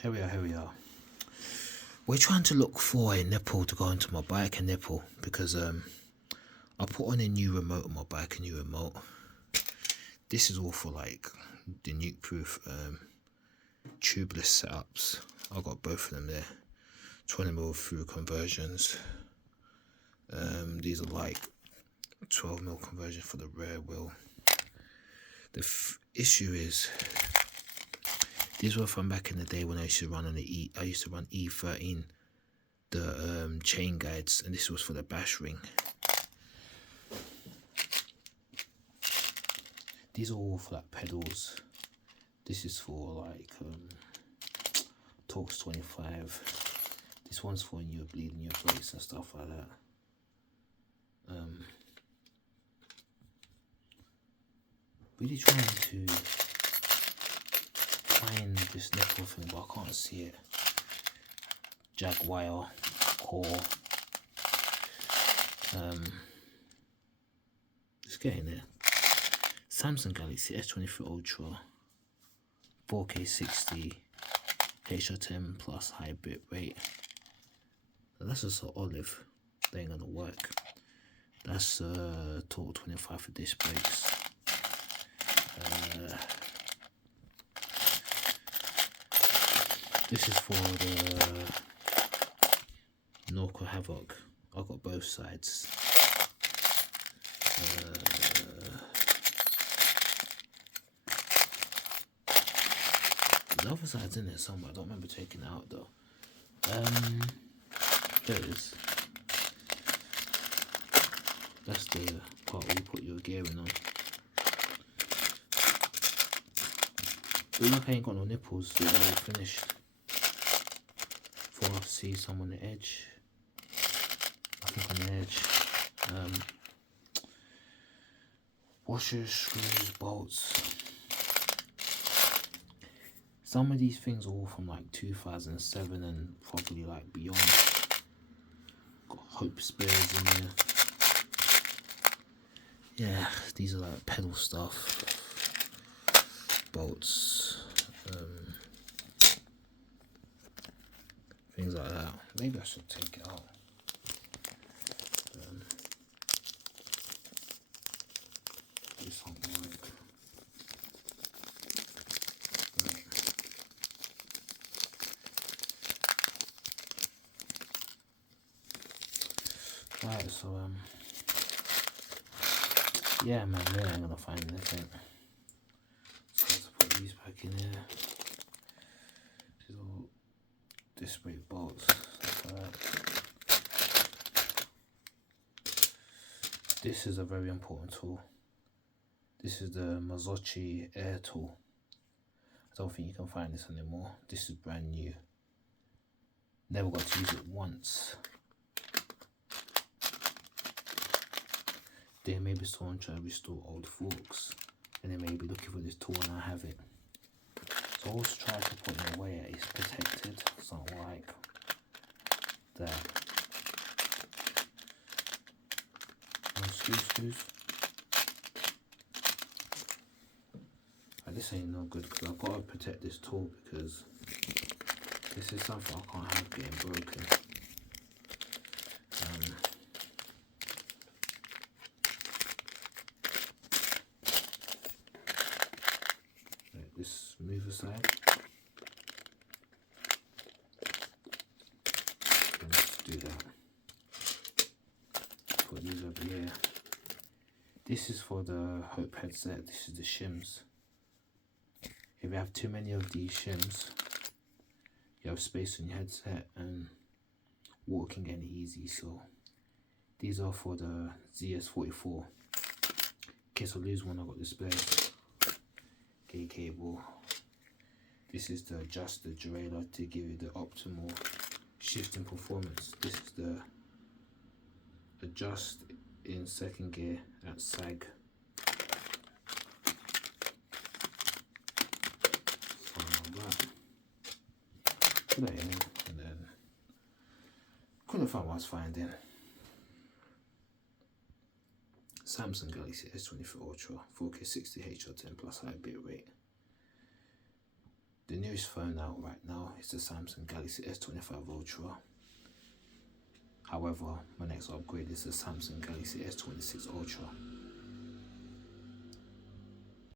Here we are. We're trying to look for a nipple to go into my bike, a nipple, because I put on a new remote on my bike, a new remote. This is all for like the nuke proof tubeless setups. I got both of them there. 20mm through conversions. These are like 12mm conversion for the rear wheel. The issue is, these were from back in the day when I used to run on the I used to run E13, the chain guides, and this was for the bash ring. These are all flat pedals. This is for like Torx 25. This one's for when you're bleeding your brakes and stuff like that. Really trying to find this nipple thing, but I can't see it. Jaguar core. It's getting there. Samsung Galaxy S23 Ultra, 4K 60, HDR10 plus high bit rate. That's just an olive. That ain't gonna work. That's Torx 25 for disc brakes. This is for the Norco Havoc. I got both sides. The other side's in there somewhere. I don't remember taking it out though. There it is. That's the part where you put your gearing on. But look, I ain't got no nipples. They're all finished. Before I see some on the edge. I think on the edge. Washers, screws, bolts. Some of these things are all from like 2007 and probably like beyond. Got Hope spares in there. Yeah, these are like pedal stuff. Bolts. Things like that. Maybe I should take it out. Do something like. Right, so yeah, man, I ain't gonna find anything. So I have to put these back in here. These all disc brake bolts, stuff like that. This is a very important tool. This is the Mazzocchi Air Tool. I don't think you can find this anymore. This is brand new. Never got to use it once. There may be someone trying to restore old forks, and they may be looking for this tool and I have it. So I always try to put it in a way that it's protected, something like that. Screws. This ain't no good because I've got to protect this tool because this is something I can't have getting broken. This move aside. Let's do that. Put these over here. This is for the Hope headset. This is the shims. If you have too many of these shims, you have space on your headset and water can get easy. So these are for the ZS44. In case I lose one, I got the spares. Gay cable. This is to adjust the derailleur to give you the optimal shifting performance. This is the adjust in second gear at sag. Put that in, and then couldn't find what I was finding. Samsung Galaxy S23 Ultra, 4K 60 HDR10 plus high bit rate. The newest phone out right now is the Samsung Galaxy S25 Ultra. However, my next upgrade is the Samsung Galaxy S26 Ultra.